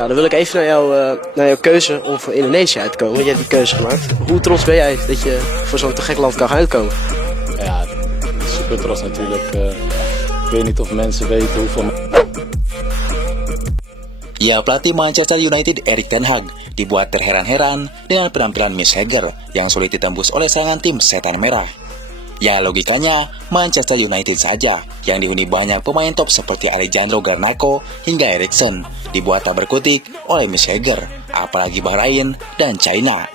Nou, dan wil ik even naar jouw keuze om voor Indonesië uit te komen. Want je hebt die keuze gemaakt. Hoe trots ben jij dat je voor zo'n te gek land kan gaan uitkomen? Ja, super trots natuurlijk. Ik weet niet of mensen weten hoeveel... Ya, pelatih Manchester United Erik ten Hag dibuat terheran-heran dengan penampilan Miss Heger yang sulit ditembus oleh saingan tim Setan Merah. Ya, logikanya Manchester United saja yang dihuni banyak pemain top seperti Alejandro Garnacho hingga Eriksen dibuat tak berkutik oleh Miss Heger, apalagi Bahrain dan China.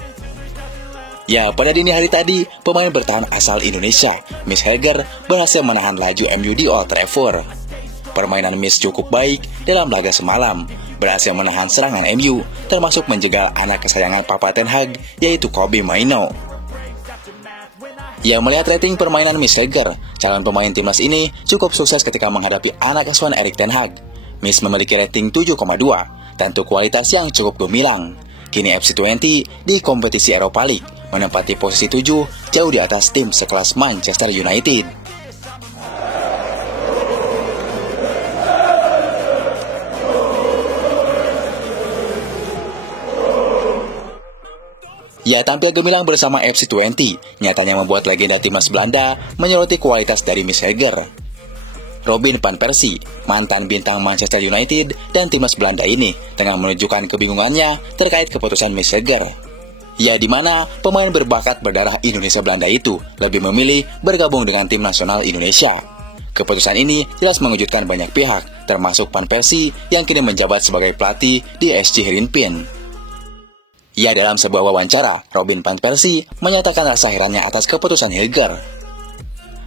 Ya, pada dini hari tadi, pemain bertahan asal Indonesia, Miss Heger, berhasil menahan laju MU di Old Trafford. Permainan Miss cukup baik dalam laga semalam, berhasil menahan serangan MU, termasuk menjegal anak kesayangan Papa Ten Hag, yaitu Kobbie Mainoo. Yang melihat rating permainan Miss Heger, calon pemain timnas ini cukup sukses ketika menghadapi anak asuhan Erik ten Hag. Miss memiliki rating 7,2, tentu kualitas yang cukup gemilang. Kini FC20 di kompetisi Europa League menempati posisi 7, jauh di atas tim sekelas Manchester United. Ya, tampil gemilang bersama FC20 nyatanya membuat legenda timnas Belanda menyoroti kualitas dari Miss Heger. Robin van Persie, mantan bintang Manchester United dan timnas Belanda ini tengah menunjukkan kebingungannya terkait keputusan Miss Heger. Ya, di mana pemain berbakat berdarah Indonesia Belanda itu lebih memilih bergabung dengan tim nasional Indonesia. Keputusan ini jelas mengejutkan banyak pihak, termasuk Van Persie yang kini menjabat sebagai pelatih di SC Heerenveen. Ya, dalam sebuah wawancara, Robin van Persie menyatakan rasa herannya atas keputusan Heger.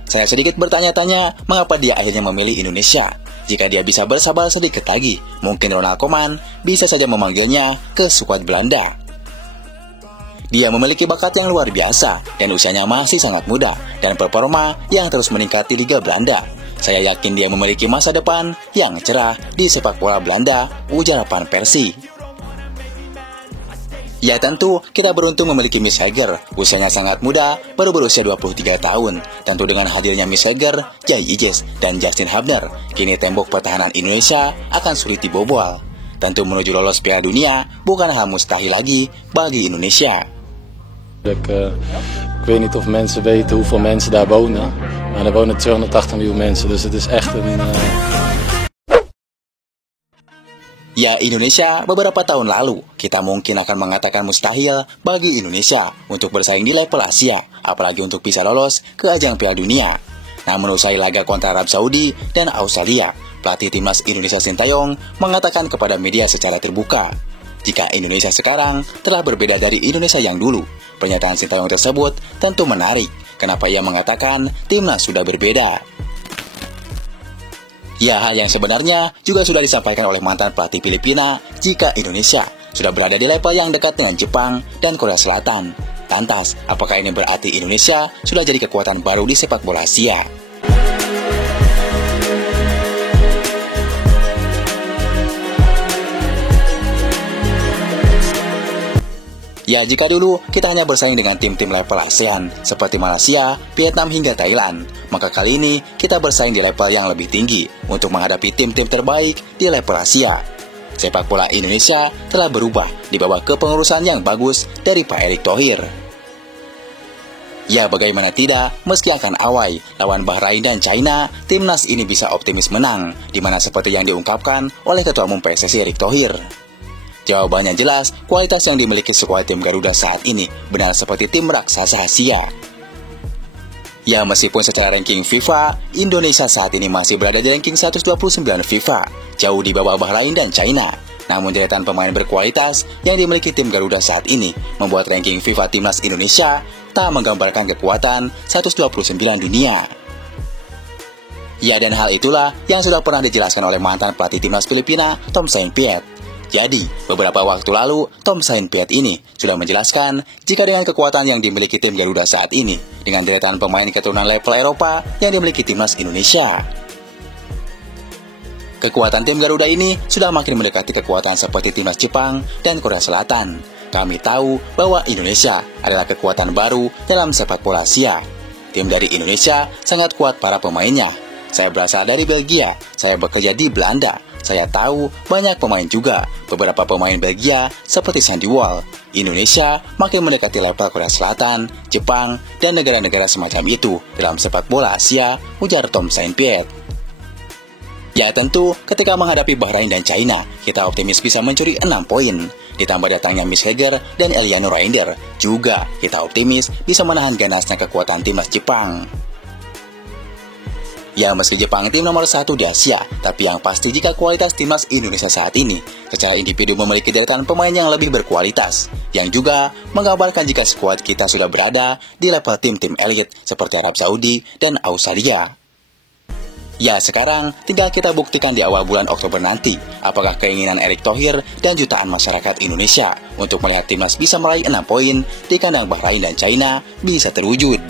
Saya sedikit bertanya-tanya mengapa dia akhirnya memilih Indonesia. Jika dia bisa bersabar sedikit lagi, mungkin Ronald Koeman bisa saja memanggilnya ke skuad Belanda. Dia memiliki bakat yang luar biasa dan usianya masih sangat muda dan performa yang terus meningkat di Liga Belanda. Saya yakin dia memiliki masa depan yang cerah di sepak bola Belanda, ujar Van Persie. Ya, tentu kita beruntung memiliki Miss Heger. Usianya sangat muda, baru berusia 23 tahun. Tentu dengan hadirnya Miss Heger, Jai Ijes, dan Justin Hubner, kini tembok pertahanan Indonesia akan sulit dibobol. Tentu menuju lolos Piala Dunia bukan hal mustahil lagi bagi Indonesia. Ik weet niet of mensen weten hoeveel mensen daar wonen. Maar er wonen 280 miljoen mensen, dus het is echt een... Ya, Indonesia beberapa tahun lalu, kita mungkin akan mengatakan mustahil bagi Indonesia untuk bersaing di level Asia, apalagi untuk bisa lolos ke ajang Piala Dunia. Namun usai laga kontra Arab Saudi dan Australia, pelatih timnas Indonesia Sintayong mengatakan kepada media secara terbuka, jika Indonesia sekarang telah berbeda dari Indonesia yang dulu. Pernyataan Sintayong tersebut tentu menarik, kenapa ia mengatakan timnas sudah berbeda. Ya, hal yang sebenarnya juga sudah disampaikan oleh mantan pelatih Filipina jika Indonesia sudah berada di level yang dekat dengan Jepang dan Korea Selatan. Lantas, apakah ini berarti Indonesia sudah jadi kekuatan baru di sepak bola Asia? Ya, jika dulu kita hanya bersaing dengan tim-tim level ASEAN seperti Malaysia, Vietnam hingga Thailand, maka kali ini kita bersaing di level yang lebih tinggi untuk menghadapi tim-tim terbaik di level Asia. Sepak bola Indonesia telah berubah di bawah kepengurusan yang bagus dari Pak Erick Thohir. Ya, bagaimana tidak, meski akan awai lawan Bahrain dan China, timnas ini bisa optimis menang, di mana seperti yang diungkapkan oleh Ketua Umum PSSI Erick Thohir. Jawabannya jelas, kualitas yang dimiliki skuad tim Garuda saat ini benar seperti tim raksasa Asia. Ya, meskipun secara ranking FIFA, Indonesia saat ini masih berada di ranking 129 FIFA, jauh di bawah Bahrain dan China. Namun deretan pemain berkualitas yang dimiliki tim Garuda saat ini membuat ranking FIFA Timnas Indonesia tak menggambarkan kekuatan 129 dunia. Ya, dan hal itulah yang sudah pernah dijelaskan oleh mantan pelatih timnas Filipina, Tom Saintfiet. Jadi, beberapa waktu lalu, Tom Saintfiet ini sudah menjelaskan jika dengan kekuatan yang dimiliki tim Garuda saat ini, dengan deretan pemain keturunan level Eropa yang dimiliki timnas Indonesia, kekuatan tim Garuda ini sudah makin mendekati kekuatan seperti timnas Jepang dan Korea Selatan. Kami tahu bahwa Indonesia adalah kekuatan baru dalam sepak bola Asia. Tim dari Indonesia sangat kuat para pemainnya. Saya berasal dari Belgia, saya bekerja di Belanda. saya tahu banyak pemain juga, beberapa pemain Belgia seperti Sandy Wall. Indonesia makin mendekati level Korea Selatan, Jepang, dan negara-negara semacam itu dalam sepak bola Asia, ujar Tom Saintfiet. Ya tentu, ketika menghadapi Bahrain dan China, kita optimis bisa mencuri 6 poin. Ditambah datangnya Miss Heger dan Eliano Reinder, juga kita optimis bisa menahan ganasnya kekuatan timnas Jepang. Ya meski Jepang tim nomor 1 di Asia, tapi yang pasti jika kualitas timnas Indonesia saat ini secara individu memiliki deretan pemain yang lebih berkualitas, yang juga menggambarkan jika skuad kita sudah berada di level tim-tim elit seperti Arab Saudi dan Australia. Ya sekarang tinggal kita buktikan di awal bulan Oktober nanti, apakah keinginan Erick Thohir dan jutaan masyarakat Indonesia untuk melihat timnas bisa meraih 6 poin di kandang Bahrain dan China bisa terwujud.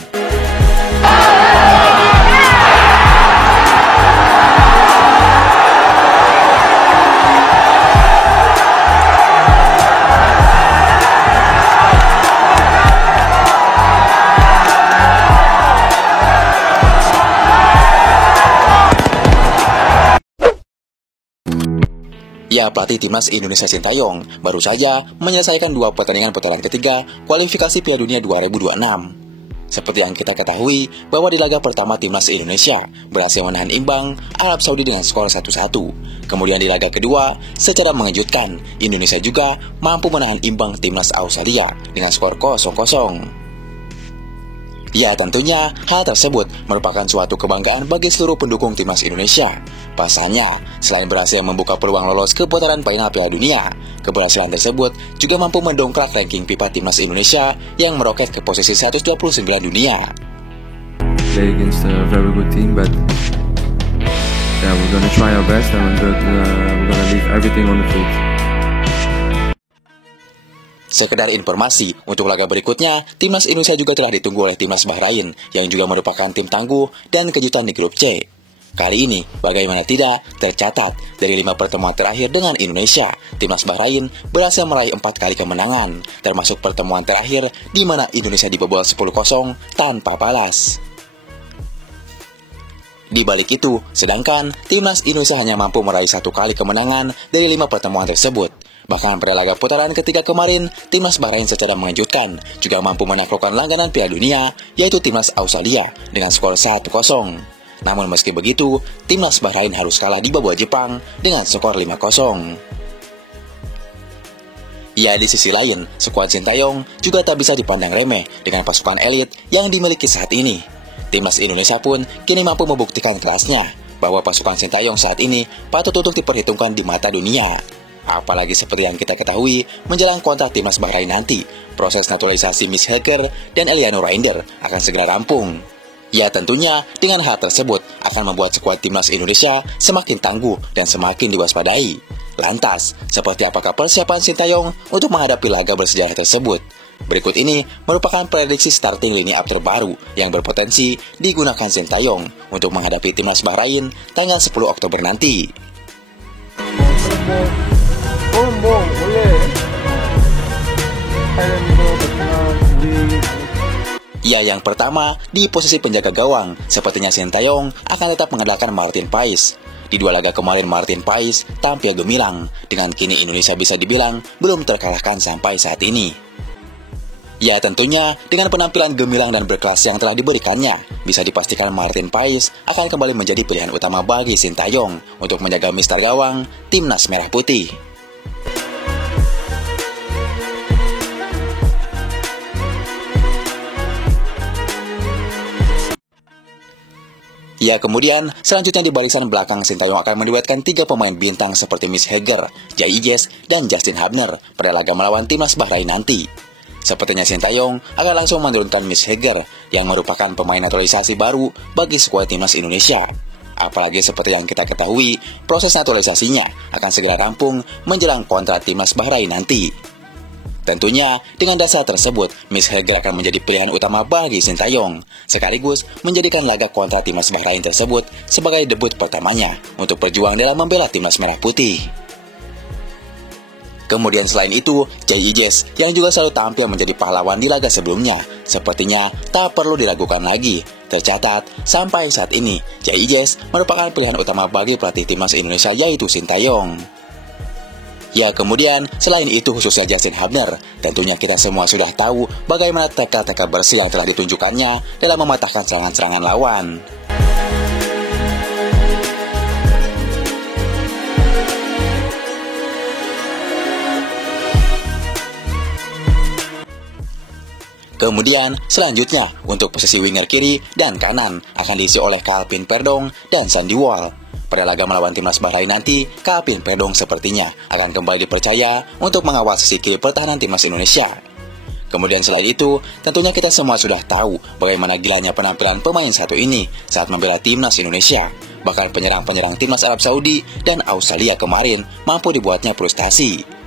Ya, pelatih timnas Indonesia Sintayong baru saja menyelesaikan 2 pertandingan putaran ketiga kualifikasi Piala Dunia 2026. Seperti yang kita ketahui, bahwa di laga pertama timnas Indonesia berhasil menahan imbang Arab Saudi dengan skor 1-1. Kemudian di laga kedua, secara mengejutkan, Indonesia juga mampu menahan imbang timnas Australia dengan skor 0-0. Ya tentunya hal tersebut merupakan suatu kebanggaan bagi seluruh pendukung timnas Indonesia. Pasalnya, selain berhasil membuka peluang lolos ke putaran final Piala Dunia, keberhasilan tersebut juga mampu mendongkrak ranking FIFA timnas Indonesia yang meroket ke posisi 129 dunia. Play against a very good team, but yeah, we're gonna try our best and we're gonna leave everything on the field. Sekedar informasi, untuk laga berikutnya, timnas Indonesia juga telah ditunggu oleh timnas Bahrain, yang juga merupakan tim tangguh dan kejutan di grup C. Kali ini, bagaimana tidak, tercatat dari 5 pertemuan terakhir dengan Indonesia, timnas Bahrain berhasil meraih 4 kali kemenangan, termasuk pertemuan terakhir di mana Indonesia dibobol 10-0 tanpa balas. Di balik itu, sedangkan timnas Indonesia hanya mampu meraih 1 kali kemenangan dari 5 pertemuan tersebut. Bahkan pada laga putaran ketiga kemarin, timnas Bahrain secara mengejutkan juga mampu menaklukkan langganan Piala Dunia, yaitu timnas Australia dengan skor 1-0. Namun meski begitu, timnas Bahrain harus kalah di babak Jepang dengan skor 5-0. Ya di sisi lain, skuad Sintayong juga tak bisa dipandang remeh dengan pasukan elit yang dimiliki saat ini. Timnas Indonesia pun kini mampu membuktikan kerasnya bahwa pasukan Sintayong saat ini patut untuk diperhitungkan di mata dunia. Apalagi seperti yang kita ketahui, menjelang kontrak timnas Bahrain nanti, proses naturalisasi Miss Heger dan Eliano Reinder akan segera rampung. Ya tentunya, dengan hal tersebut akan membuat skuad timnas Indonesia semakin tangguh dan semakin diwaspadai. Lantas, seperti apakah persiapan Sintayong untuk menghadapi laga bersejarah tersebut? Berikut ini merupakan prediksi starting line up terbaru yang berpotensi digunakan Sintayong untuk menghadapi timnas Bahrain tanggal 10 Oktober nanti. Ya, yang pertama, di posisi penjaga gawang, sepertinya Sintayong akan tetap mengandalkan Martin Paes. Di 2 laga kemarin Martin Paes tampil gemilang, dengan kini Indonesia bisa dibilang belum terkalahkan sampai saat ini. Ya tentunya, dengan penampilan gemilang dan berkelas yang telah diberikannya, bisa dipastikan Martin Paes akan kembali menjadi pilihan utama bagi Sintayong untuk menjaga mister gawang Timnas Merah Putih. Ya kemudian, selanjutnya di barisan belakang Sintayong akan menduetkan 3 pemain bintang seperti Miss Heger, Jai Ijes, dan Justin Hubner pada laga melawan timnas Bahrain nanti. Sepertinya Sintayong akan langsung menurunkan Miss Heger yang merupakan pemain naturalisasi baru bagi skuad timnas Indonesia. Apalagi seperti yang kita ketahui, proses naturalisasinya akan segera rampung menjelang kontrak timnas Bahrain nanti. Tentunya, dengan dasar tersebut, Miss Heger akan menjadi pilihan utama bagi Sintayong, sekaligus menjadikan laga kontra timnas Bahrain tersebut sebagai debut pertamanya untuk berjuang dalam membela timnas Merah Putih. Kemudian selain itu, Jai Ijes yang juga selalu tampil menjadi pahlawan di laga sebelumnya, sepertinya tak perlu diragukan lagi. Tercatat, sampai saat ini, Jai Ijes merupakan pilihan utama bagi pelatih timnas Indonesia yaitu Sintayong. Ya, kemudian selain itu khususnya Justin Hubner, tentunya kita semua sudah tahu bagaimana tekad-tekad bersih yang telah ditunjukkannya dalam mematahkan serangan-serangan lawan. Kemudian, selanjutnya, untuk posisi winger kiri dan kanan akan diisi oleh Calvin Verdong dan Sandy Walsh. Pada laga melawan timnas Bahrain nanti, Calvin Verdong sepertinya akan kembali dipercaya untuk mengawal sisi kiri pertahanan timnas Indonesia. Kemudian selain itu, tentunya kita semua sudah tahu bagaimana gilanya penampilan pemain satu ini saat membela timnas Indonesia. Bahkan penyerang-penyerang timnas Arab Saudi dan Australia kemarin mampu dibuatnya frustasi.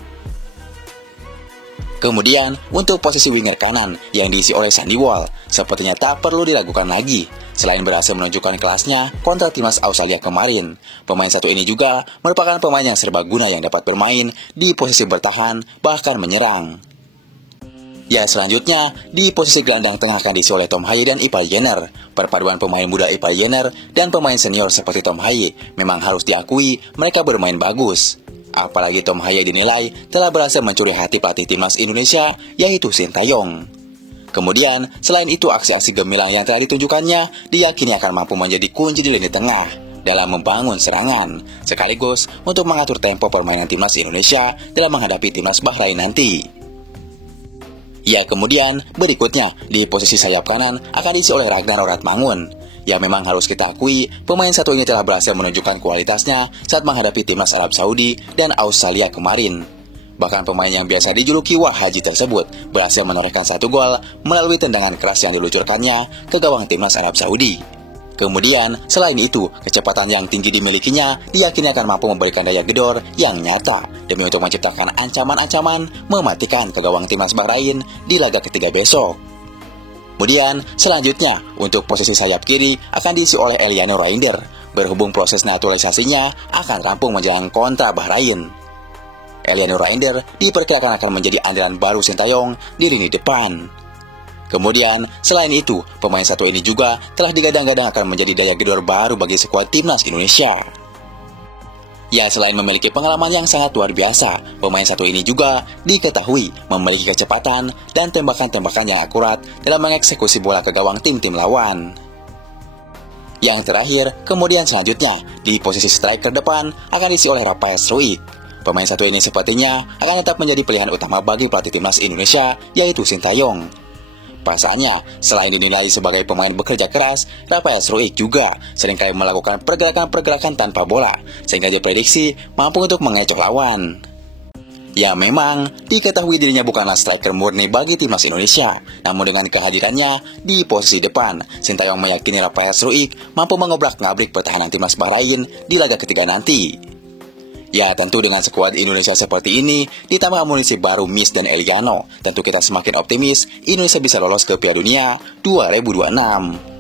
Kemudian, untuk posisi winger kanan yang diisi oleh Sandy Walsh, sepertinya tak perlu diragukan lagi. Selain berhasil menunjukkan kelasnya kontra timnas Australia kemarin, pemain satu ini juga merupakan pemain yang serbaguna yang dapat bermain di posisi bertahan, bahkan menyerang. Ya, selanjutnya, di posisi gelandang tengah akan diisi oleh Tom Haye dan Ipal Jenner. Perpaduan pemain muda Ipal Jenner dan pemain senior seperti Tom Haye memang harus diakui mereka bermain bagus. Apalagi Tom Haye dinilai telah berhasil mencuri hati pelatih timnas Indonesia yaitu Sintayong. Kemudian, selain itu aksi-aksi gemilang yang telah ditunjukkannya diyakini akan mampu menjadi kunci di lini tengah dalam membangun serangan, sekaligus untuk mengatur tempo permainan timnas Indonesia dalam menghadapi timnas Bahrain nanti. Ya, kemudian berikutnya di posisi sayap kanan akan diisi oleh Ragnar Oratmangun. Ya, memang harus kita akui, pemain satu ini telah berhasil menunjukkan kualitasnya saat menghadapi timnas Arab Saudi dan Australia kemarin. Bahkan pemain yang biasa dijuluki Wah Haji tersebut berhasil menorehkan 1 gol melalui tendangan keras yang diluncurkannya ke gawang timnas Arab Saudi. Kemudian, selain itu, kecepatan yang tinggi dimilikinya diyakini akan mampu memberikan daya gedor yang nyata demi untuk menciptakan ancaman-ancaman mematikan ke gawang timnas Bahrain di laga ketiga besok. Kemudian, selanjutnya, untuk posisi sayap kiri akan diisi oleh Eliano Reinder, berhubung proses naturalisasinya akan rampung menjelang kontra Bahrain. Eliano Reinder diperkirakan akan menjadi andalan baru Sintayong di lini depan. Kemudian, selain itu, pemain satu ini juga telah digadang-gadang akan menjadi daya gedor baru bagi skuad timnas Indonesia. Ya, selain memiliki pengalaman yang sangat luar biasa, pemain satu ini juga diketahui memiliki kecepatan dan tembakan-tembakan yang akurat dalam mengeksekusi bola ke gawang tim-tim lawan. Yang terakhir, kemudian selanjutnya, di posisi striker depan akan diisi oleh Rafael Struijk. Pemain satu ini sepertinya akan tetap menjadi pilihan utama bagi pelatih timnas Indonesia, yaitu Sintayong. Pasalnya, selain dinilai sebagai pemain bekerja keras, Rafael Struijk juga seringkali melakukan pergerakan-pergerakan tanpa bola, sehingga diprediksi mampu untuk mengecoh lawan. Ya, memang diketahui dirinya bukanlah striker murni bagi timnas Indonesia, namun dengan kehadirannya di posisi depan, Sintayong meyakini Rafael Struijk mampu mengobrak-ngabrik pertahanan timnas Bahrain di laga ketiga nanti. Ya, tentu dengan skuad Indonesia seperti ini, ditambah amunisi baru Miss dan Eliano, tentu kita semakin optimis Indonesia bisa lolos ke Piala Dunia 2026.